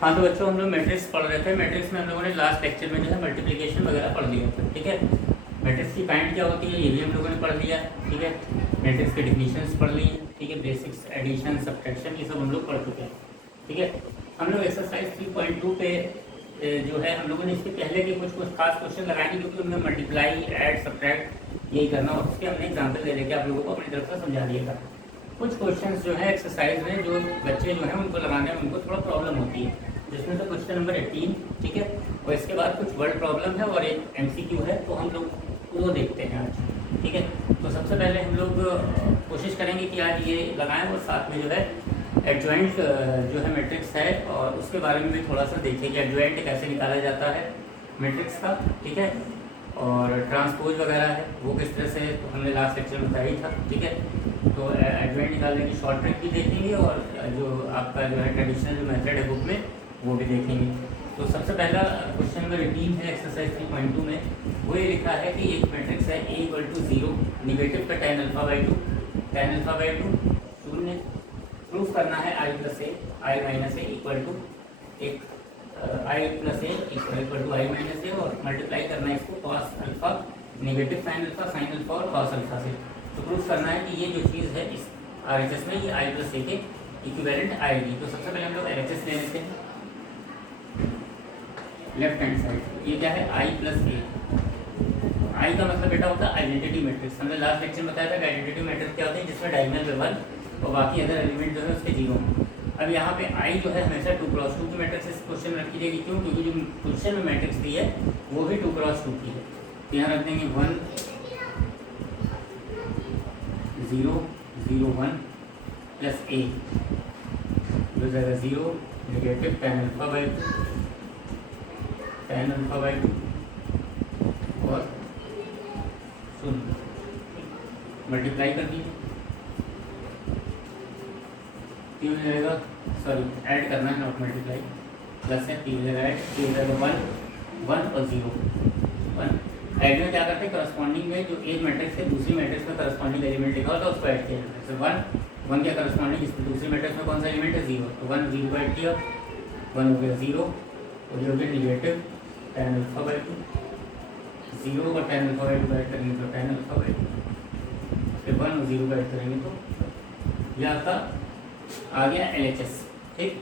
हाँ तो बच्चों हम लोग मैट्रिक्स पढ़ रहे थे। मैट्रिक्स में हम लोगों ने लास्ट लेक्चर में जो है मल्टीप्लिकेशन वगैरह पढ़ लिया था, ठीक है। मैट्रिक्स की काइंड क्या होती है ये भी हम लोगों ने पढ़ लिया, ठीक है। मैट्रिक्स के डिफिनीशंस पढ़ लिए, ठीक है। बेसिक्स, एडिशन, सब्ट्रैक्शन, ये सब हम लोग पढ़ चुके हैं, ठीक है। हम लोग एक्सरसाइज 3.2 पे जो है हम लोगों ने इसके पहले के कुछ खास क्वेश्चन लगाएंगे, क्योंकि उनमें मल्टीप्लाई, ऐड, सब्ट्रैक्ट यही करना, और उसके हमने एग्जाम्पल दे लेके आप लोगों को अपनी तरफ से समझा दिएगा। कुछ क्वेश्चंस जो है एक्सरसाइज में जो बच्चे जो हैं उनको लगाने में उनको थोड़ा प्रॉब्लम होती है, जिसमें से क्वेश्चन नंबर 18, ठीक है। और इसके बाद कुछ वर्ड प्रॉब्लम है और एक MCQ है, तो हम लोग वो देखते हैं आज, ठीक है। तो सबसे पहले हम लोग कोशिश करेंगे कि आज ये लगाएं और साथ में जो है एडजॉइंट जो है मैट्रिक्स है और उसके बारे में भी थोड़ा सा देखें कि एडजॉइंट कैसे निकाला जाता है मैट्रिक्स का, ठीक है। और ट्रांसपोज वगैरह है वो किस तरह से तो हमने लास्ट लेक्चर में बताया ही था, ठीक है। तो एडजॉइंट निकालने की शॉर्ट ट्रिक भी देखेंगे और जो आपका जो है ट्रेडिशनल जो मेथड है बुक में वो भी देखेंगे। तो सबसे पहला क्वेश्चन नंबर 18 है एक्सरसाइज 3.2 में, वो ये लिखा है कि एक मैट्रिक्स है A = 0, निगेटिव का tan α/2, tan α/2 शून्य, प्रूफ करना है I + A, I - A equal to एक I + A equal to I - A और मल्टीप्लाई करना है इसको cos alpha, negative sine alpha, sine alpha और cos अल्फा से। तो प्रूफ करना है कि ये जो चीज़ है इस RHS में ये I + A के इक्विवेलेंट आएगी। तो सबसे पहले हम लोग LHS ले लेते हैं लेफ्ट हैंड साइड। ये क्या है I + A। I का मतलब बेटा होता है आइडेंटिटी मैट्रिक्स। हमने लास्ट लेक्चर में बताया था कि आइडेंटिटी मैट्रिक्स क्या होते हैं, जिसमें डायगोनल पे 1 और बाकी अदर एलिमेंट जो है उसके 0। अब यहाँ पे I जो है हमेशा 2x2 की मैट्रिक्स इस क्वेश्चन में रखी जाएगी। क्यों? क्योंकि जो क्वेश्चन में मैट्रिक्स दी है वो भी 2x2 की है। तो यहाँ रख देंगे 1 0 0 1 प्लस A हो जाएगा 0, नेगेटिव tan α/2, tan α/2 और शून्य, मल्टीप्लाई कर दीजिए, हो जाएगा, सॉरी ऐड करना है नॉट मल्टीप्लाई, प्लस है 3 हो जाएगा 1 और 0 1। ऐड में क्या करते हैं, करस्पॉन्डिंग में जो एक मैट्रिक्स है दूसरी मैट्रिक्स में करस्पॉन्डिंग एलिमेंट लिखा होता है उसको ऐड किया जाता है। 1 के करस्पॉन्डिंग इस दूसरी मैट्रिक्स में कौन सा एलिमेंट है 0, तो 1 0 को ऐड किया, 1 हो गया 0 और ये हो गया निगेटिव tan α/2, 0 का tan α/2 ऐड करेंगे तो tan α/2, फिर 1 और 0 को ऐड करेंगे तो यह आपका आ गया LHS, ठीक।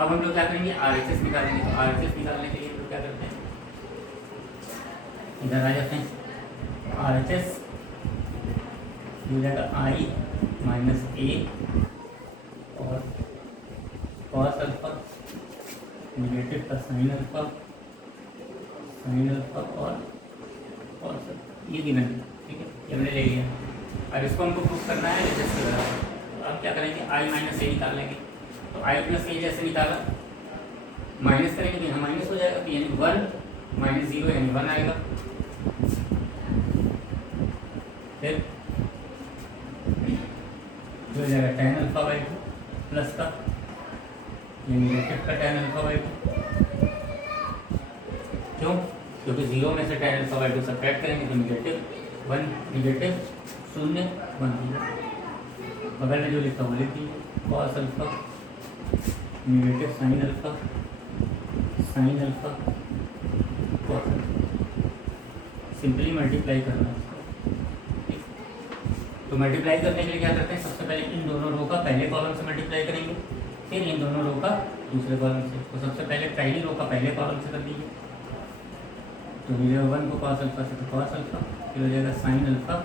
अब हम लोग क्या करेंगे RHS निकालेंगे। तो RHS निकालने के लिए तो क्या करते हैं, इधर आ जाते हैं। RHS हो जाएगा I - A और cos अल्फा, निगेटिव का साइन अल्फा और cos अल्फा, ये गिवन, ठीक है, ये हमने ले लिया। अब इसको हमको प्रूफ करना है LHS के बराबर। तो अब क्या करेंगे I - A निकाल लेंगे। तो I + A जैसे निकाला, माइनस करेंगे तो यहाँ माइनस हो जाएगा, तो यानी 1 - 0 यानी 1 आएगा। फिर जो हो जाएगा tan α/2 प्लस का नेगेटिव का tan α/2, क्यों? क्योंकि 0 में से tan α/2 सब्ट्रैक्ट करेंगे तो नेगेटिव 1 नेगेटिव 0 1 बगल में जो लिखा वो लिख दीजिए, cos alpha, negative sine alpha cos alpha, simply multiply करना है इसको, ठीक। तो मल्टीप्लाई करने के लिए क्या करते हैं, सबसे पहले इन दोनों रो का पहले कॉलम से मल्टीप्लाई करेंगे, फिर इन दोनों रो का दूसरे कॉलम से। तो सबसे पहले पहली रो का पहले कॉलम से कर दीजिए, तो हो जाएगा 1 को cos अल्फा से तो cos अल्फा, फिर हो जाएगा साइन अल्फा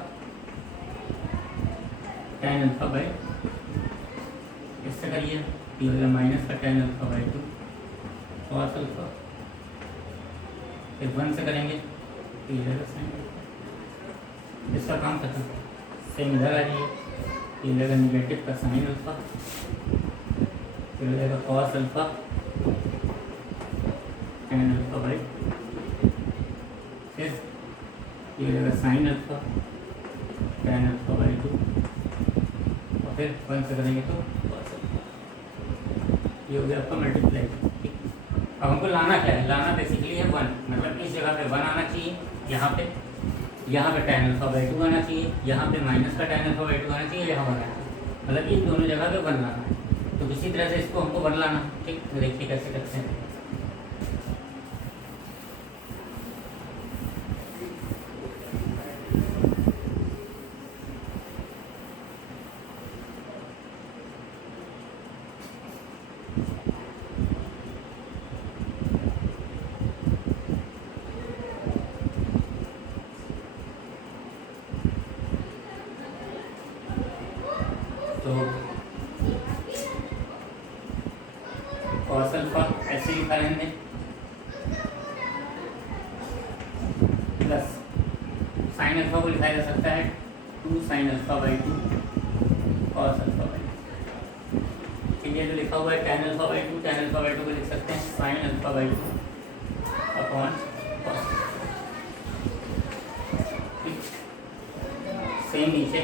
tan α/, इससे करिए, ये हो जाएगा माइनस का tan α/2 cos अल्फा, फिर 1 से करेंगे तो ये जाएगा साइन, इसका काम खत्म। सेम इधर आ जाइए, ये जाएगा निगेटिव का साइन अल्फा, फिर हो जाएगा cos अल्फा tan α/, फिर ये हो जाएगा साइन अल्फा tan α/2 और फिर 1 से करेंगे तो cos अल्फा। ये हो गया आपका मल्टीप्लाई, ठीक। अब हमको लाना क्या है, लाना बेसिकली है 1, मतलब इस जगह पे 1 आना चाहिए, यहाँ पे tan α/2 आना चाहिए, यहाँ पे माइनस का tan α/2 आना चाहिए, यहाँ 1 आना चाहिए, मतलब इन दोनों जगह पे 1 लाना है। तो तो किसी तरह से इसको हमको बदलाना, ठीक। तो देखिए कैसे करते हैं। तो cos अल्फा ऐसे लिखा रहेंगे प्लस साइन अल्फा को लिखा जा सकता है 2 sin alpha by 2 cos alpha by 2। ठीक है, जो लिखा हुआ है tan alpha by 2, tan alpha by 2 को लिख सकते हैं sin alpha by 2 upon cos। Same नीचे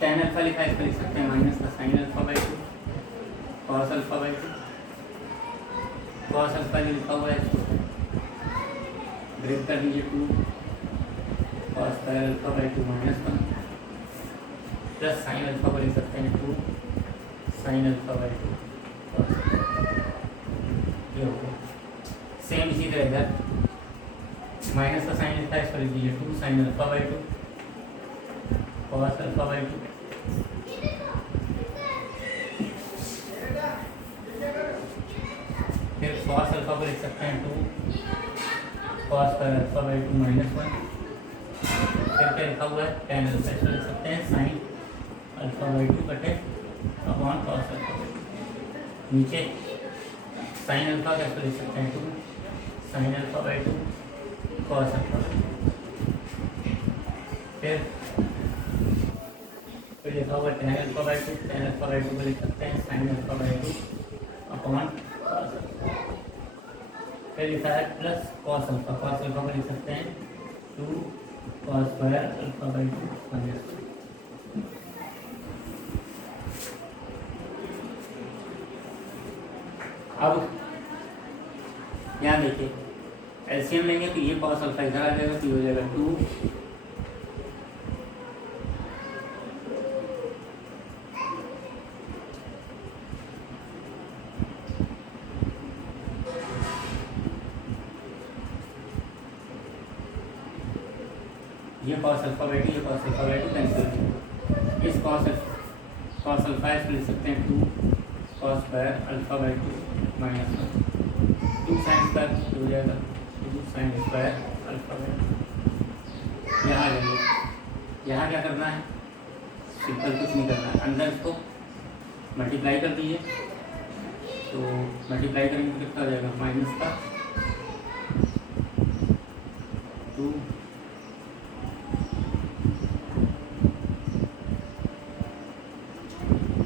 tan अल्फा लिखा है, इसको लिख सकते हैं माइनस का sin alpha by 2 cos alpha by 2। cos alpha जो लिखा हुआ है इसको ब्रेक कर दीजिए 2 cos square alpha by 2 minus 1 plus sin alpha को लिख सकते हैं 2 sin अल्फा बाई 2 cos। ये हो गया। सेम इसी तरह इधर माइनस का साइन लिखा है, इसको लिख दीजिए 2 sin alpha by 2 cos alpha by 2। फिर cos अल्फा को लिख सकते हैं 2 cos square alpha by 2 minus 1। फिर क्या लिखा हुआ है tan अल्फा, इसको लिख सकते हैं sin अल्फा बाई 2 बटे अपॉन cos अल्फा बाई 2। नीचे sin अल्फा का इसको लिख सकते हैं 2 sin alpha by 2 cos alpha by 2। फिर लिखा हुआ है tan alpha by 2, tan alpha by 2 को लिख सकते हैं sin alpha by 2 upon cos alpha. फिर लिखा है plus cos alpha, cos alpha को लिख सकते हैं 2 cos square alpha by 2 minus 1। अब यहाँ देखिए एलसीएम लेंगे तो ये cos अल्फा इधर आ जाएगा, तो ये हो जाएगा 2 ये cos अल्फा बाई 2, ये cos अल्फा बाई 2 कैंसिल हो जाएगा। इस cos अल्फा इसको लिख सकते हैं 2 cos square alpha by 2 minus 1 2 sin square हो जाएगा 2 sin स्क्वायर अल्फा बाई 2। यहाँ आ जाएंगे। यहाँ क्या करना है, सिंपल कुछ नहीं करना है, अंदर इसको मल्टीप्लाई कर दीजिए। तो मल्टीप्लाई करेंगे तो कितना हो जाएगा माइनस का 2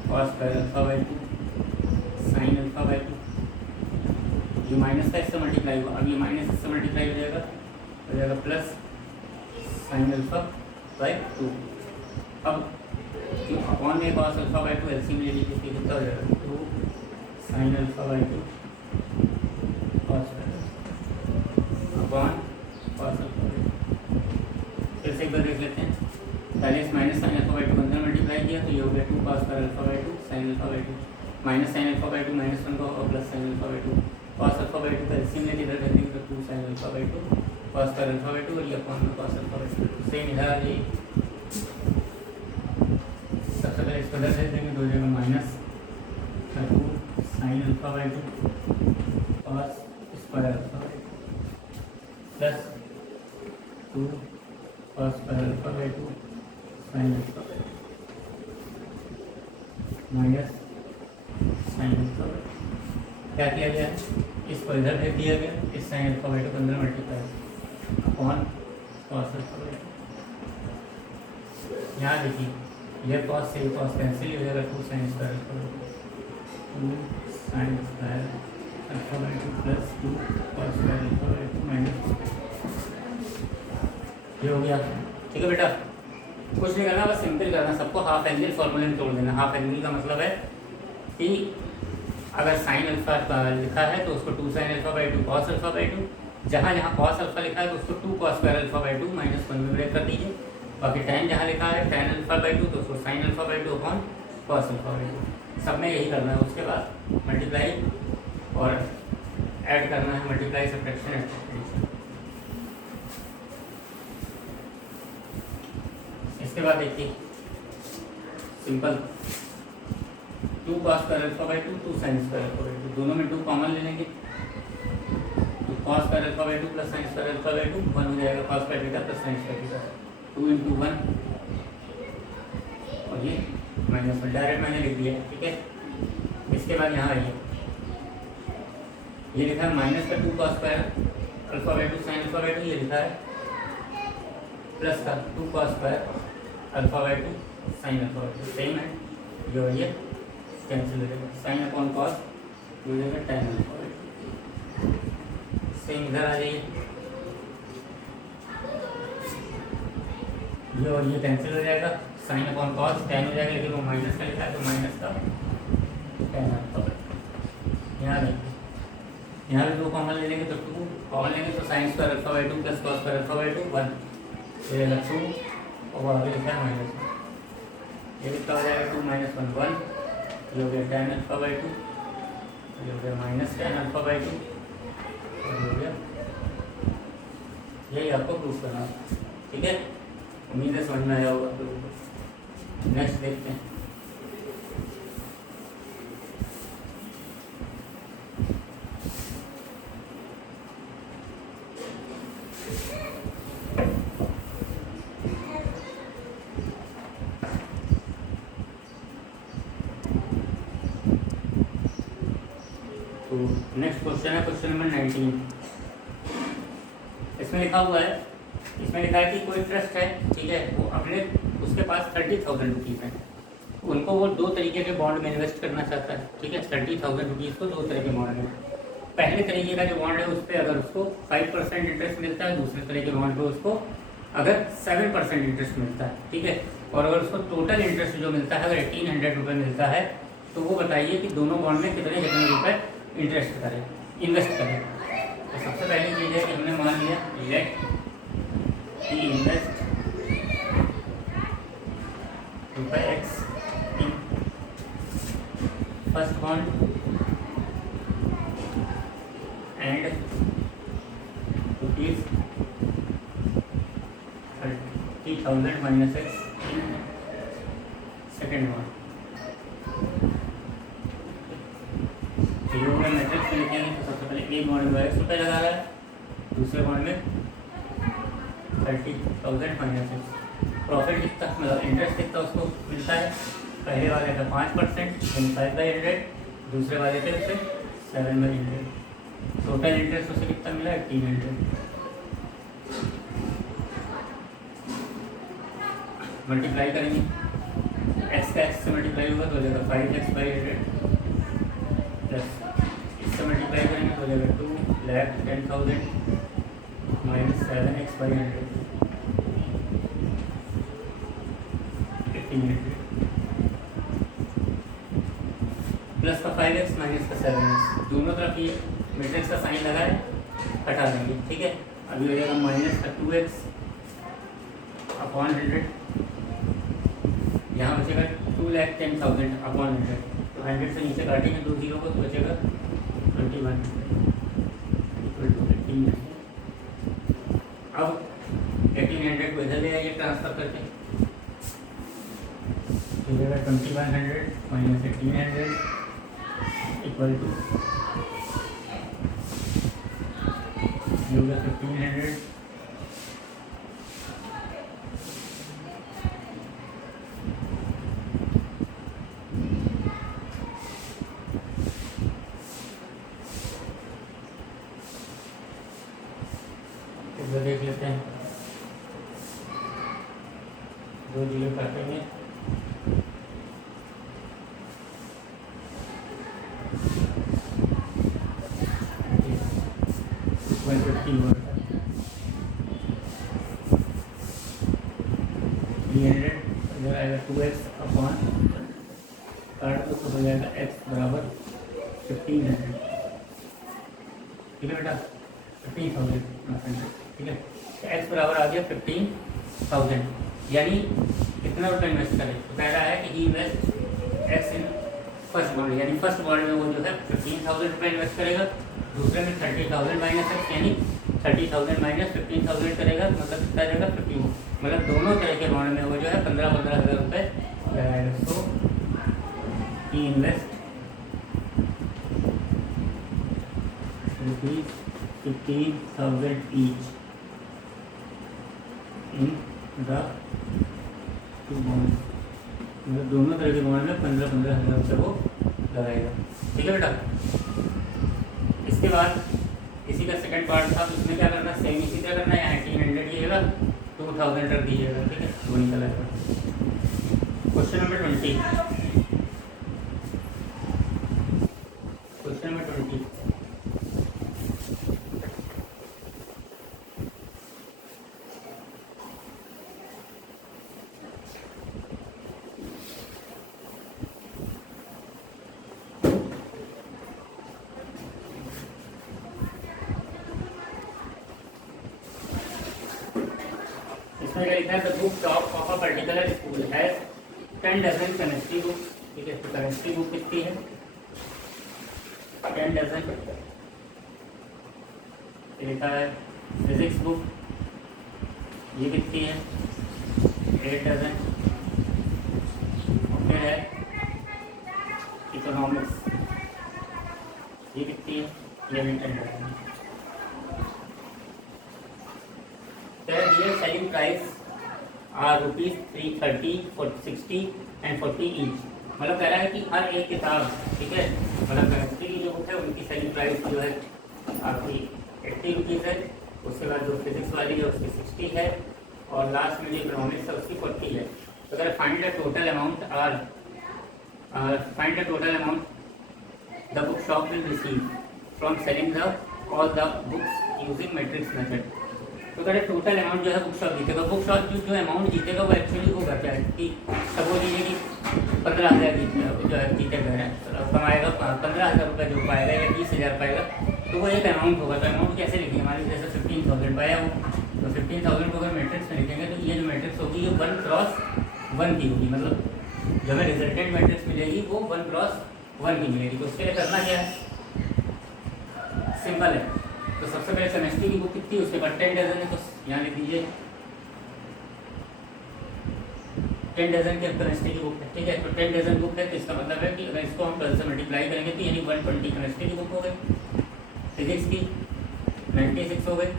cos square alpha by 2 sin alpha by 2। ये माइनस का इससे मल्टीप्लाई हुआ, अब ये माइनस इससे मल्टीप्लाई हो जाएगा प्लस sin अल्फा बाई 2। अब अपॉन में cos अल्फा बाई 2 एलसीएम ले लीजिए, कितना हो जाएगा 2 sin alpha by 2 cos upon cos alpha by 2। फिर से एक बार देख लेते हैं। पहले इस माइनस साइन अल्फा बाई 2 अंदर मल्टीप्लाई किया तो ये हो गया 2 cos square alpha by 2 sin alpha by 2 minus sine alpha by 2 minus 1 को और plus sine alpha by 2 cos alpha by 2 का एलसीएम लेके इधर कर देंगे तो 2 sin alpha by 2 cos square alpha by 2 और ये अपॉन में cos अल्फा बाई 2। सेम इधर आ जाइए, सबसे पहले इसको इधर दे देंगे, तो हो जाएगा minus 2 sin alpha by 2 cos square alpha by 2 plus 2 cos square alpha by 2 sin alpha by 2 minus sin alpha by 2। क्या किया गया, इसको इधर भेज दिया गया, इस sin अल्फा बाई 2 को अंदर multiply upon cos alpha by 2। यहाँ देखिए ये cos से cos कैंसिल हो जाएगा 2 sin square alpha by 2 sin square alpha by 2 plus 2 cos square alpha by 2 minus. ये हो गया, ठीक है बेटा। कुछ नहीं करना, बस सिंपल करना, सबको हाफ एंगल फॉर्मूले में तोड़ देना। हाफ एंगल का मतलब है कि अगर साइन अल्फा लिखा है तो उसको 2 sin alpha by 2 cos alpha by 2, जहाँ जहाँ cos अल्फा लिखा है तो उसको 2 cos square alpha by 2 minus 1 में ब्रेक कर दीजिए। बाकी tan जहाँ लिखा है tan अल्फा बाई 2 तो उसको sin alpha by 2 upon cos alpha by two, सब में यही करना है। उसके बाद मल्टीप्लाई और ऐड करना है, मल्टीप्लाई सब्ट्रैक्शन एडिशन। इसके बाद देखिए simple, 2 cos square alpha by two, 2 sine square alpha by two, दोनों में 2 कॉमन ले लेंगे। तो cos square alpha by two plus sine square alpha by two 1 हो जाएगा, cos square theta plus sine square theta, 2 × 1 और ये -1 डायरेक्ट मैंने लिख दिया, ठीक है। इसके बाद यहाँ आइए, ये लिखा है माइनस का 2 cos square alpha by two sine alpha by two, ये लिखा है प्लस का 2 cos square alpha by two sine alpha by two, same है। जो ये कैंसिल हो जाएगा, साइन अपॉन कॉस हो जाएगा tan alpha by two. Same इधर आ जाइए, ये और ये कैंसिल हो जाएगा, साइन अपॉन कॉस tan हो जाएगा, लेकिन वो माइनस का लिखा है तो माइनस का tan अल्फा बाई टू। यहाँ देखिए, यहाँ भी 2 कॉमन ले लेंगे तो 2 कॉमन लेंगे तो sine square alpha by two plus cos square alpha by two 1, ये 2 और वो आगे लिखा है -1, ये कितना हो जाएगा 2 - 1 1, ये हो गया tan अल्फा बाई टू, ये हो गया -tan अल्फा बाई टू, और ये हो गया, यही आपको प्रूफ करना है, ठीक है। उम्मीद है समझ में आया होगा आप लोगों को। नेक्स्ट देखते हैं, तो नेक्स्ट क्वेश्चन है क्वेश्चन नंबर 19। इसमें लिखा हुआ है, इसमें लिखा है कि कोई ट्रस्ट है, ठीक है, वो अपने उसके पास 30,000 रुपीज़ है, उनको वो 2 तरीके के बॉन्ड में इन्वेस्ट करना चाहता है, ठीक है। 30,000 रुपीज़ को 2 तरह के बॉन्ड में, पहले तरीके का जो बॉन्ड है उस पर अगर उसको 5% इंटरेस्ट मिलता है, दूसरे तरह के बॉन्ड पे उसको अगर 7% इंटरेस्ट मिलता है, ठीक है। और अगर उसको टोटल इंटरेस्ट जो मिलता है अगर 1800 रुपये मिलता है, तो वो बताइए कि दोनों बॉन्ड में कितने कितने रुपये इंटरेस्ट करें, इन्वेस्ट करें। तो सबसे पहली चीज़ है कि हमने मान लिया let he invest ₹X in first bond and ₹30,000 - X in second bond. Matrix में लिखेंगे तो सबसे पहले एक बॉन्ड में ₹X लगा रहा है, दूसरे बॉन्ड में 30,000 - X। प्रॉफिट कितना मतलब इंटरेस्ट कितना उसको मिलता है, पहले वाले का 5% 5/100, दूसरे वाले थे उससे 7/100, टोटल इंटरेस्ट उसे कितना मिला 1800। मल्टीप्लाई करेंगे, x का x से मल्टीप्लाई होगा तो हो जाएगा 5x/100 प्लस इससे मल्टीप्लाई करेंगे तो हो जाएगा 2,10,000 - 7x/100 1800 प्लस का 5x माइनस का 7x, दोनों तरफ ये मैट्रिक्स का साइन लगाए हटा देंगे, ठीक है। अभी हो जाएगा माइनस का 2x अपॉन 100, यहाँ बचेगा 2,10,000 अपॉन 100, तो 100 से नीचे काटेंगे 2 0 को तो बचेगा 21 इक्वल टू 1800। अब 1800 को इधर ले आइए ट्रांसफर करके, तो हो जाएगा 2100 माइनस 1800 इक्वल टू ये होगा 1500 इधर देख लेते हैं, 2 0 काटेंगे, इधर आएगा 2x अपॉन काट दो तो हो जाएगा x बराबर 1500, ठीक है बेटा 15,000, ठीक है। तो x बराबर आ गया 15,000, यानी कितना रुपये इन्वेस्ट करें, तो कह रहा है कि he invest X in first bond, यानी फर्स्ट बॉन्ड में वो जो है 15,000 रुपये इन्वेस्ट करेगा, दूसरे में 30,000 माइनस एक्स यानी 30,000 माइनस 15,000 करेगा, मतलब कितना जाएगा 15, मतलब दोनों तरह के बॉन्ड में वो जो है 15,000 रुपये लगाएगा। So he invest ₹15,000 each in the two bond, मतलब दोनों तरह के बॉन्ड में 15,000 रुपये वो लगाएगा। ठीक है बेटा। इसके बाद इसी का सेकंड पार्ट था, उसमें क्या करना, सेम इसी तरह करना है, यहाँ 1800 कीजिएगा, 2000 रख दीजिएगा। ठीक है, वो निकल आएगा। क्वेश्चन नंबर 20, क्वेश्चन नंबर 20, इसमें क्या लिखा है, the book top of a particular school has 10 dozen chemistry book. ठीक है, तो केमिस्ट्री बुक कितनी है, 10 डजन। लिखा है फिजिक्स बुक, ये कितनी है, 8 डजन। फिर है इकोनॉमिक्स, ये कितनी है, ये भी 10 dozen. Selling price are ₹330, 60 and 40 each. मतलब कह रहा है कि हर एक किताब, ठीक है, मतलब केमिस्ट्री की जो बुक है उनकी सेलिंग प्राइस जो है आपकी 80 रुपीज़ है, उसके बाद जो फिजिक्स वाली है उसकी 60 है, और लास्ट में जो इकोनॉमिक्स है उसकी 40 है। तो अगर find the total amount find the total amount the book shop will receive from selling the all the books using matrix method. तो कह रहे टोटल अमाउंट जो है बुक शॉप जीतेगा। बुक शॉप जो अमाउंट जीतेगा वो एक्चुअली होगा क्या है कि सपोज लीजिए कि 15,000 जो है जीतेगा है, कमाएगा 15,000 रुपये जो पाएगा या 20,000 पाएगा, तो वो एक अमाउंट होगा। तो अमाउंट कैसे लिखेंगे, हमारे जैसे 15,000 पाया वो, तो 15,000 को अगर मैट्रिक्स में लिखेंगे तो ये जो मैट्रिक्स होगी ये 1x1 की होगी, मतलब जो हमें रिजल्टेंट मैट्रिक्स मिलेगी वो 1x1 की मिलेगी। तो उसके लिए करना क्या है, सिंपल है। तो सबसे पहले केमिस्ट्री की बुक कितनी है, उसके बाद 10 डजन है, तो यहाँ लिख दीजिए 10 डजन की केमिस्ट्री की बुक है। ठीक है, तो 10 डजन बुक है, तो इसका मतलब है कि अगर इसको हम 12 से मल्टीप्लाई करेंगे तो यानी 120 केमिस्ट्री की बुक हो गई, फिजिक्स की 96 हो गई,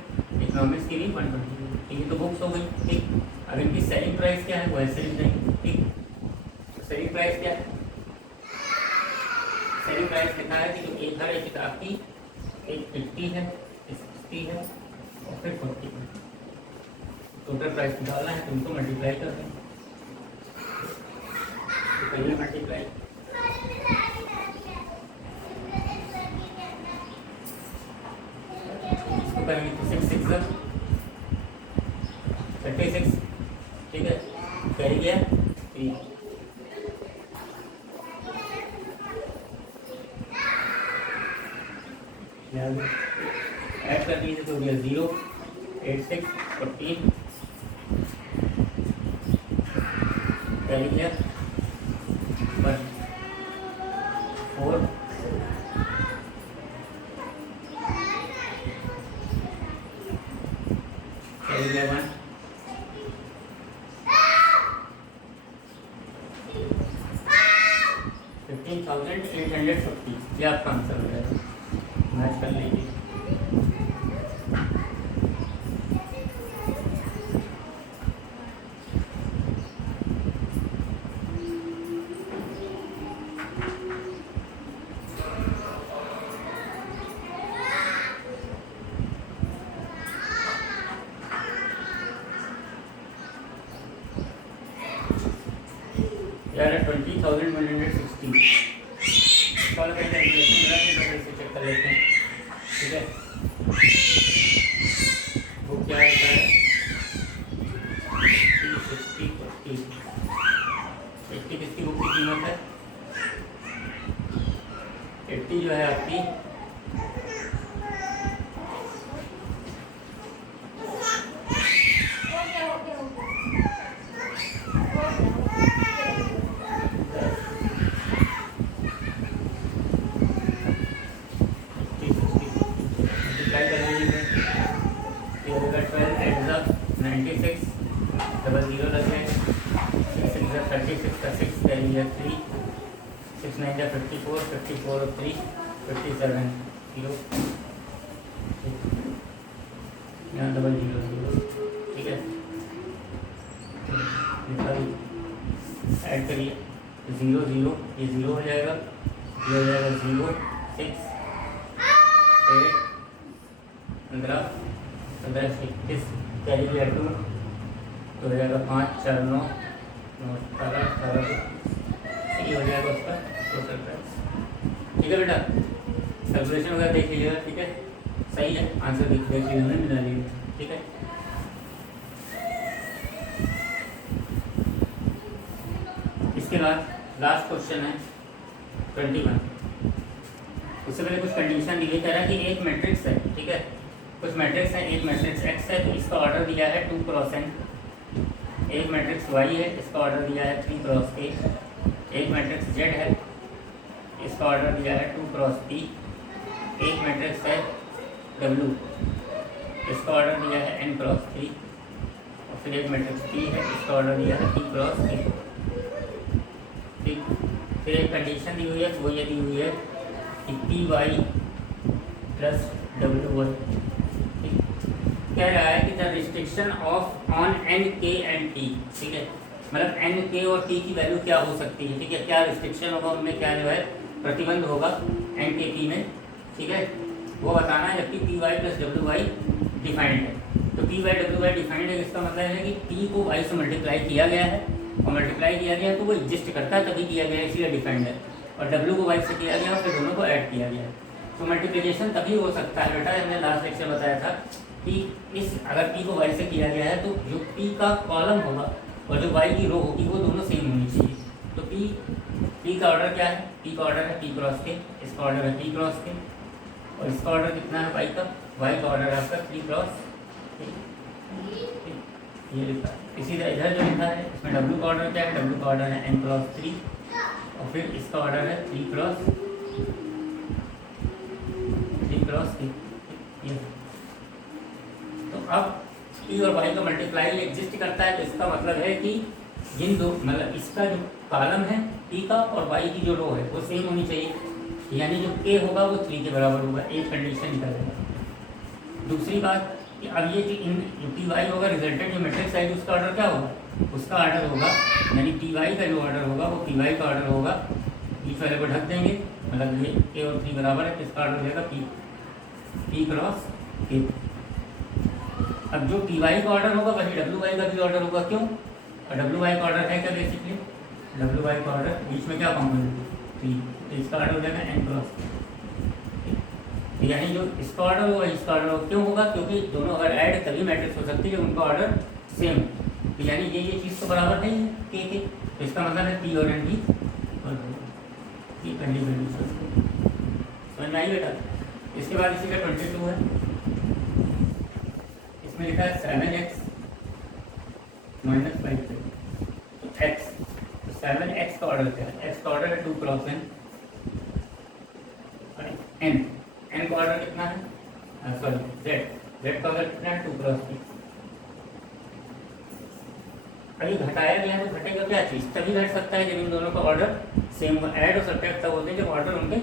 इकोनॉमिक्स की भी 120। ठीक है, तो बुक्स हो गई। ठीक, अब इनकी सेलिंग प्राइस क्या है वो ऐसे लिख देंगे। ठीक, सेलिंग प्राइस क्या है, सेलिंग प्राइस लिखा है कि जो एक हर एक किताब की एक 50 है, 60 है और फिर 40 है। टोटल प्राइस निकालना है तो उनको मल्टीप्लाई कर दें, तो पहले मल्टीप्लाई इसको करेंगे तो 6 6 36। ठीक है, कर गया 3। ऐड कर दीजिए तो हो गया 0, 8 6 14 कर लिया 1 4 कर लिया 1 15,850। ये आपका आंसर हो जाएगा, मैच कर लीजिए। यार 20,160 सॉल्व करके कैलकुलेशन चेक कर लेते हैं। ठीक है, वो क्या होता है 60 40 80 किसकी बुक की कीमत है, 80 जो है आपकी 3, 6 9 जा 54, 54 और 3 57, 0 यहाँ डबल 0 0, ठीक है। ऐड करिए 0 0, ये 0 हो जाएगा, ये हो जाएगा 0 6 8 15 15 21, कैरी भी ऐड करूँ तो हो जाएगा 5 4 9 9 18 18, ये हो जाएगा उसका टोटल प्राइस। ठीक है बेटा, कैलकुलेशन वगैरह देख लीजिएगा, ठीक है। सही है, आंसर देख लीजिए, हमने मिला लीजिए, ठीक है। इसके बाद लास्ट क्वेश्चन है 21। उससे पहले कुछ कंडीशन दी कह रहा है कि एक मैट्रिक्स है, ठीक है। कुछ मैट्रिक्स है, एक मैट्रिक्स एक्स है तो इसका ऑर्डर दिया है 2 क्रॉस n, एक मैट्रिक्स वाई है इसका ऑर्डर दिया है 3 क्रॉस k, एक मैट्रिक्स जेड है इसका ऑर्डर दिया है 2 क्रॉस p, एक मैट्रिक्स है w इसका ऑर्डर दिया है n क्रॉस 3, और फिर एक मैट्रिक्स p है इसका ऑर्डर दिया है p क्रॉस k। फिर एक कंडीशन दी हुई है, वो ये दी हुई है कि P Y plus W Y, कह रहा है कि the restriction of on N K and T, ठीक है। मतलब एन के और टी की वैल्यू क्या हो सकती है, ठीक है। क्या रिस्ट्रिक्शन होगा उनमें, क्या जो है प्रतिबंध होगा एन के पी में, ठीक है, वो बताना है। जबकि P Y plus W Y defined है, तो P Y W Y defined है, इसका मतलब है कि पी को वाई से मल्टीप्लाई किया गया है, और मल्टीप्लाई किया गया तो वो एग्जिस्ट करता है तभी किया गया है, इसलिए डिफाइंड है। और डब्ल्यू को वाई से किया गया और फिर दोनों को ऐड किया गया है, तो मल्टीप्लिकेशन तभी हो सकता है बेटा। हमने लास्ट लेक्चर बताया था कि इस अगर पी को वाई से किया गया है तो जो पी का कॉलम होगा और जो वाई की रो होगी वो दोनों सेम होनी चाहिए। तो पी का ऑर्डर क्या है, पी का ऑर्डर है पी क्रॉस के, इसका ऑर्डर है पी क्रॉस के, और इसका ऑर्डर कितना है वाई का ऑर्डर है आपका 3 क्रॉस, ये लिखा है। इसी तरह इधर जो लिखा है इसमें डब्ल्यू का ऑर्डर क्या है, डब्ल्यू का ऑर्डर है n क्रॉस 3, और फिर इसका ऑर्डर है 3 क्रॉस 3, ये। तो अब पी और वाई का मल्टीप्लाई एग्जिस्ट करता है, तो इसका मतलब है कि जिन दो मतलब इसका जो कॉलम है पी का और वाई की जो रो है वो सेम होनी चाहिए, यानी जो के होगा वो 3 के बराबर होगा, एक कंडीशन निकालेगा। दूसरी बात कि अब ये जो पी वाई होगा रिजल्टेंट जो मैट्रिक्स है उसका ऑर्डर क्या होगा, उसका ऑर्डर होगा यानी पी वाई का जो ऑर्डर होगा वो पी वाई का ऑर्डर होगा, पी वाले को ढक देंगे, मतलब ये के और 3 बराबर है, इसका ऑर्डर हो जाएगा पी क्रॉस के। अब जो पी वाई का ऑर्डर होगा वही डब्ल्यू वाई का भी ऑर्डर होगा, क्यों, और डब्ल्यू वाई का ऑर्डर है क्या बेसिकली, डब्ल्यू वाई का ऑर्डर बीच में क्या कॉमन है 3, तो इसका ऑर्डर हो जाएगा n क्रॉस, यानी जो इसका ऑर्डर होगा इसका ऑर्डर होगा, क्यों होगा, क्योंकि दोनों अगर ऐड तभी मैट्रिक्स हो सकती है जब उनका ऑर्डर सेम, तो यानी ये चीज़ तो बराबर नहीं है के, तो इसका मतलब है पी और एन भी कंडीशन समझ में आई बेटा। इसके बाद इसी का 22 है, इसमें लिखा है 7x - 5, तो x, तो 7x का ऑर्डर क्या है, x का ऑर्डर है 2 क्रॉस n, n का ऑर्डर कितना है, सॉरी z का ऑर्डर कितना है 2 क्रॉस p। अभी घटाया गया है तो घटेगा क्या चीज़, तभी घट सकता है जब इन दोनों का ऑर्डर सेम हो, ऐड और सब्ट्रैक्ट तब होते हैं जब ऑर्डर उनके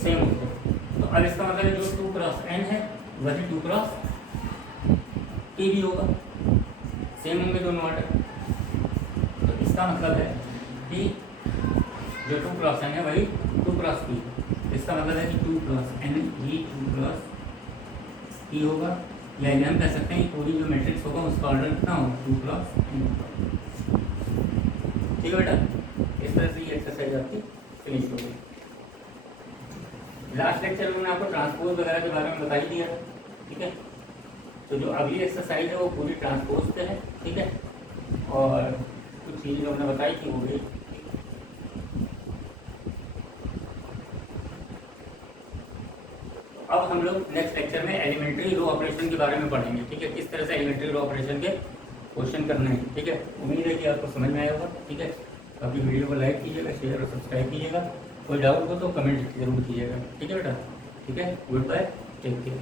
सेम होते हैं। तो अब इसका मतलब है जो 2 क्रॉस n है वही 2 क्रॉस p भी होगा, सेम होंगे दोनों ऑर्डर। तो इसका मतलब है कि जो 2 क्रॉस n है वही 2 क्रॉस p, इसका मतलब है कि 2 क्रॉस n ही 2 क्रॉस p होगा, या हम कह सकते हैं कि पूरी जो मैट्रिक्स होगा उसका ऑर्डर कितना होगा 2 क्रॉस n। ठीक है बेटा, इस तरह से ये एक्सरसाइज आपकी फिनिश हो गई। लास्ट लेक्चर में मैंने आपको ट्रांसपोज वगैरह के बारे में बता ही दिया, ठीक है। तो जो अगली एक्सरसाइज है वो पूरी ट्रांसपोज पे है, ठीक है, और कुछ चीज़ें जो हमने बताई थी वो भी। अब हम लोग नेक्स्ट लेक्चर में एलिमेंट्री रो ऑपरेशन के बारे में पढ़ेंगे, ठीक है, किस तरह से एलिमेंट्री रो ऑपरेशन के क्वेश्चन करने हैं, ठीक है। उम्मीद है कि आपको समझ में आया होगा, ठीक है। अभी वीडियो को लाइक कीजिएगा, शेयर और सब्सक्राइब कीजिएगा, कोई डाउट हो तो कमेंट जरूर कीजिएगा, ठीक है बेटा, ठीक है। Good bye, take care.